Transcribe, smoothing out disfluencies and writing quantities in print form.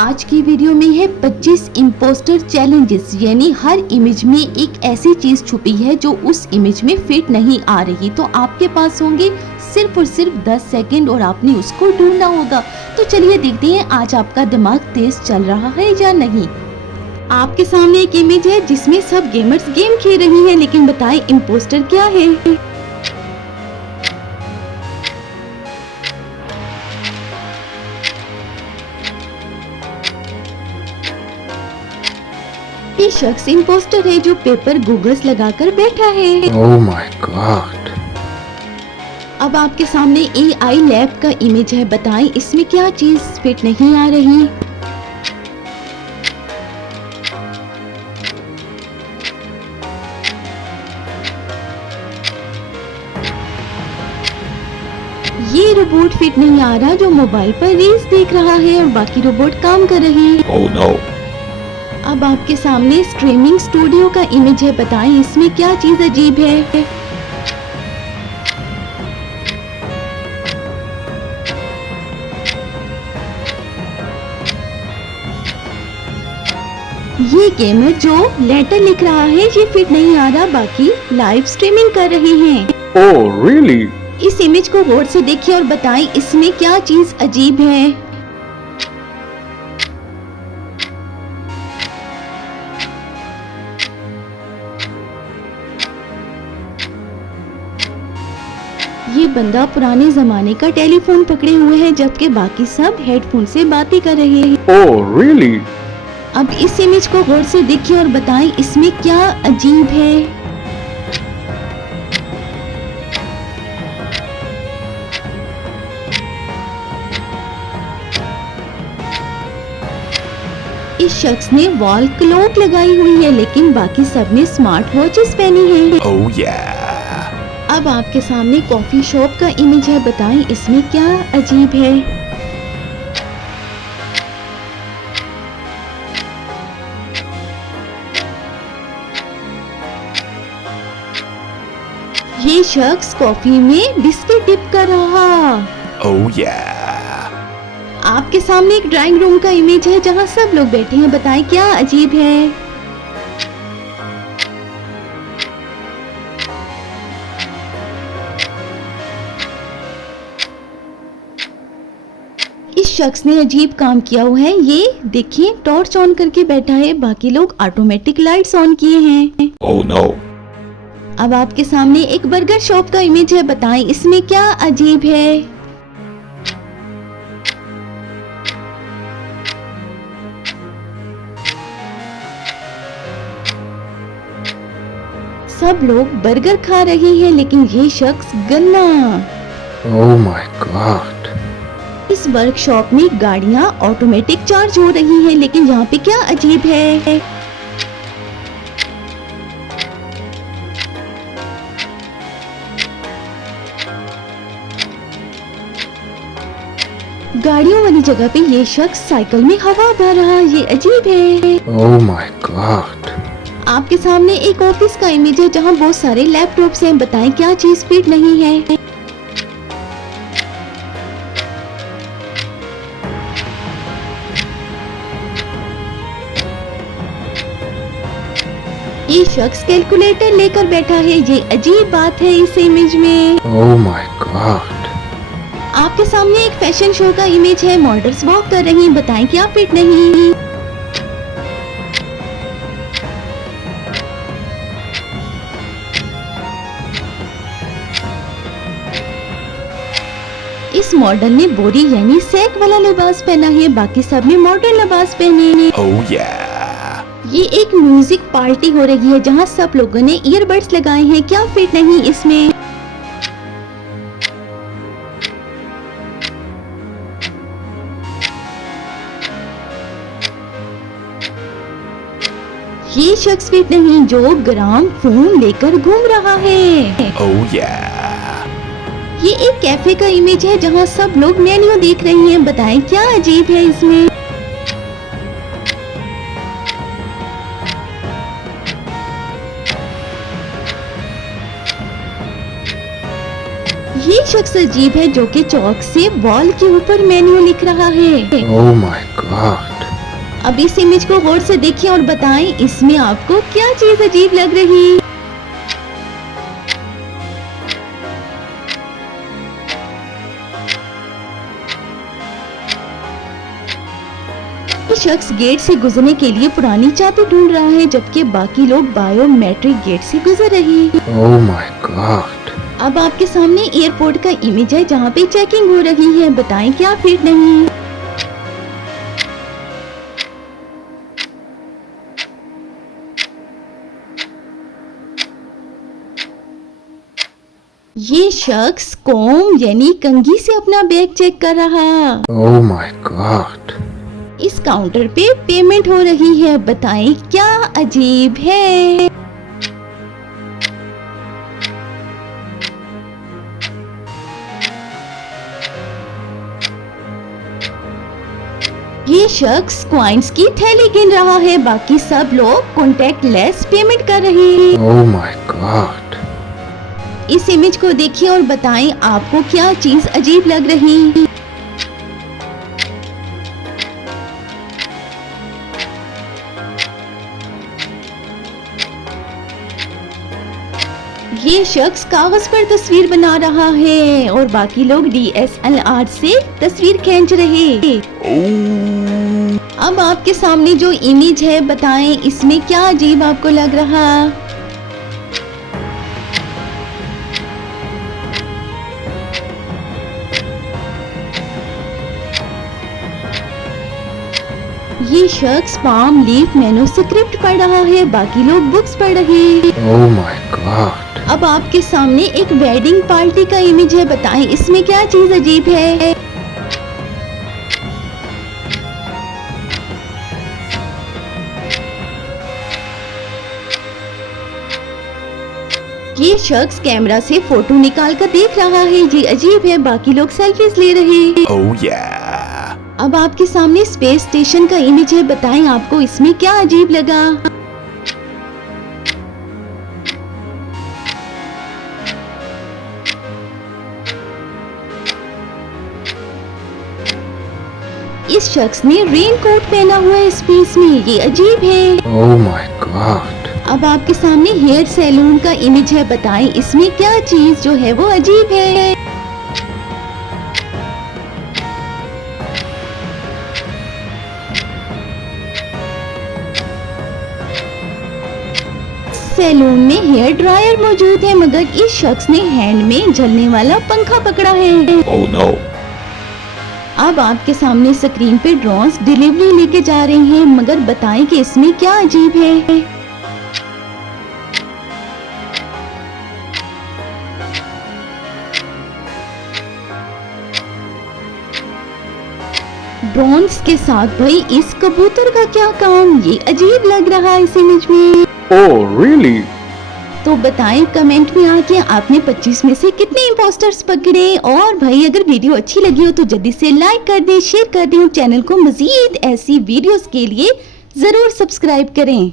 आज की वीडियो में है 25 इम्पोस्टर चैलेंजेस, यानी हर इमेज में एक ऐसी चीज छुपी है जो उस इमेज में फिट नहीं आ रही। तो आपके पास होंगे सिर्फ और सिर्फ 10 सेकंड और आपने उसको ढूंढना होगा। तो चलिए देखते हैं आज आपका दिमाग तेज चल रहा है या नहीं। आपके सामने एक इमेज है जिसमें सब गेमर्स गेम खेल रही हैं, लेकिन बताएं इम्पोस्टर क्या है। ये शख्स इम्पोस्टर है जो पेपर गूगल्स लगाकर बैठा है। Oh my God! अब आपके सामने AI लैब का इमेज है, बताएं इसमें क्या चीज फिट नहीं आ रही। ये रोबोट फिट नहीं आ रहा जो मोबाइल पर रील्स देख रहा है और बाकी रोबोट काम कर रहे हैं। Oh no! अब आपके सामने स्ट्रीमिंग स्टूडियो का इमेज है, बताएं इसमें क्या चीज अजीब है। ये गेमर जो लेटर लिख रहा है ये फिट नहीं आ रहा, बाकी लाइव स्ट्रीमिंग कर रहे हैं। Oh really? इस इमेज को गौर से देखिए और बताएं इसमें क्या चीज अजीब है। ये बंदा पुराने जमाने का टेलीफोन पकड़े हुए है, जबकि बाकी सब हेडफोन से बातें कर रहे हैं। Oh really? अब इस इमेज को गौर से देखिए और बताएं इसमें क्या अजीब है। इस शख्स ने वॉल क्लॉक लगाई हुई है, लेकिन बाकी सब ने स्मार्ट वॉचेस पहनी है। Oh yeah! अब आपके सामने कॉफी शॉप का इमेज है, बताएं इसमें क्या अजीब है। ये शख्स कॉफी में बिस्किट डिप कर रहा। Oh yeah! आपके सामने एक ड्राइंग रूम का इमेज है जहां सब लोग बैठे हैं, बताएं क्या अजीब है। इस शख्स ने अजीब काम किया हुआ है, ये देखिए टॉर्च ऑन करके बैठा है, बाकी लोग ऑटोमेटिक लाइट्स ऑन किए हैं। Oh no! अब आपके सामने एक बर्गर शॉप का इमेज है, बताएं इसमें क्या अजीब है। सब लोग बर्गर खा रहे हैं, लेकिन ये शख्स गन्ना। Oh my God! इस वर्कशॉप में गाड़ियां ऑटोमेटिक चार्ज हो रही हैं, लेकिन यहाँ पे क्या अजीब है। गाड़ियों वाली जगह पे ये शख्स साइकिल में हवा भर रहा है, ये अजीब है। Oh my God! आपके सामने एक ऑफिस का इमेज है जहाँ बहुत सारे लैपटॉप्स हैं, बताएं क्या चीज फिट नहीं है। ये शख्स कैलकुलेटर लेकर बैठा है, ये अजीब बात है इस इमेज में। Oh my God! आपके सामने एक फैशन शो का इमेज है, मॉडल्स वॉक कर रही हैं, बताएं क्या फिट नहीं। इस मॉडल ने बोरी यानी सैक वाला लिबास पहना है, बाकी सब ने मॉडर्न लिबास पहने हैं। Oh yeah! ये एक म्यूजिक पार्टी हो रही है जहाँ सब लोगों ने ईयरबड्स लगाए हैं, क्या फिट नहीं इसमें। ये शख्स फिट नहीं जो ग्राम फोन लेकर घूम रहा है। Oh yeah! ये एक कैफे का इमेज है जहाँ सब लोग मेन्यू देख रही हैं, बताएं क्या अजीब है इसमें। ये शख्स अजीब है जो कि चौक से वॉल के ऊपर मेन्यू लिख रहा है। Oh my God! अब इस इमेज को गौर से देखिए और बताएं इसमें आपको क्या चीज अजीब लग रही। शख्स गेट से गुजरने के लिए पुरानी चाबी ढूंढ रहा है जबकि बाकी लोग बायोमेट्रिक गेट से गुजर रहे हैं। Oh my God. अब आपके सामने एयरपोर्ट का इमेज है जहाँ पे चेकिंग हो रही है, बताएं क्या फिट नहीं। ये शख्स कोम यानी कंघी से अपना बैग चेक कर रहा। Oh my God. इस काउंटर पे पेमेंट हो रही है, बताएं क्या अजीब है। ये शख्स कॉइन्स की थैली गिन रहा है, बाकी सब लोग कॉन्टेक्टलेस पेमेंट कर रहे हैं। Oh my God. इस इमेज को देखिए और बताएं आपको क्या चीज अजीब लग रही। ये शख्स कागज पर तस्वीर बना रहा है और बाकी लोग DSLR से तस्वीर खींच रहे हैं। अब आपके सामने जो इमेज है बताएं इसमें क्या अजीब आपको लग रहा। ये शख्स पाम लीफ मैन्युस्क्रिप्ट पढ़ रहा है, बाकी लोग बुक्स पढ़ रहे हैं। Oh my God. अब आपके सामने एक वेडिंग पार्टी का इमेज है, बताएं इसमें क्या चीज अजीब है। ये शख्स कैमरा से फोटो निकाल कर देख रहा है, ये अजीब है, बाकी लोग सेल्फीज ले रहे हैं। Oh yeah. अब आपके सामने स्पेस स्टेशन का इमेज है, बताएं आपको इसमें क्या अजीब लगा। इस शख्स ने रेन कोट पहना हुआ है स्पेस में, ये अजीब है। Oh my God. अब आपके सामने हेयर सैलून का इमेज है, बताएं इसमें क्या चीज जो है वो अजीब है। सैलून में हेयर ड्रायर मौजूद है मगर इस शख्स ने हैंड में जलने वाला पंखा पकड़ा है। Oh no. अब आपके सामने स्क्रीन पे ड्रोन्स डिलीवरी लेके जा रहे हैं मगर बताएं कि इसमें क्या अजीब है। ड्रोन्स के साथ भाई इस कबूतर का क्या काम, ये अजीब लग रहा है इस इमेज में। Oh really? तो बताएं कमेंट में आके आपने 25 में से कितने इम्पोस्टर्स पकड़े। और भाई अगर वीडियो अच्छी लगी हो तो जल्दी से लाइक कर दें, शेयर कर दें और चैनल को मजीद ऐसी वीडियोस के लिए जरूर सब्सक्राइब करें।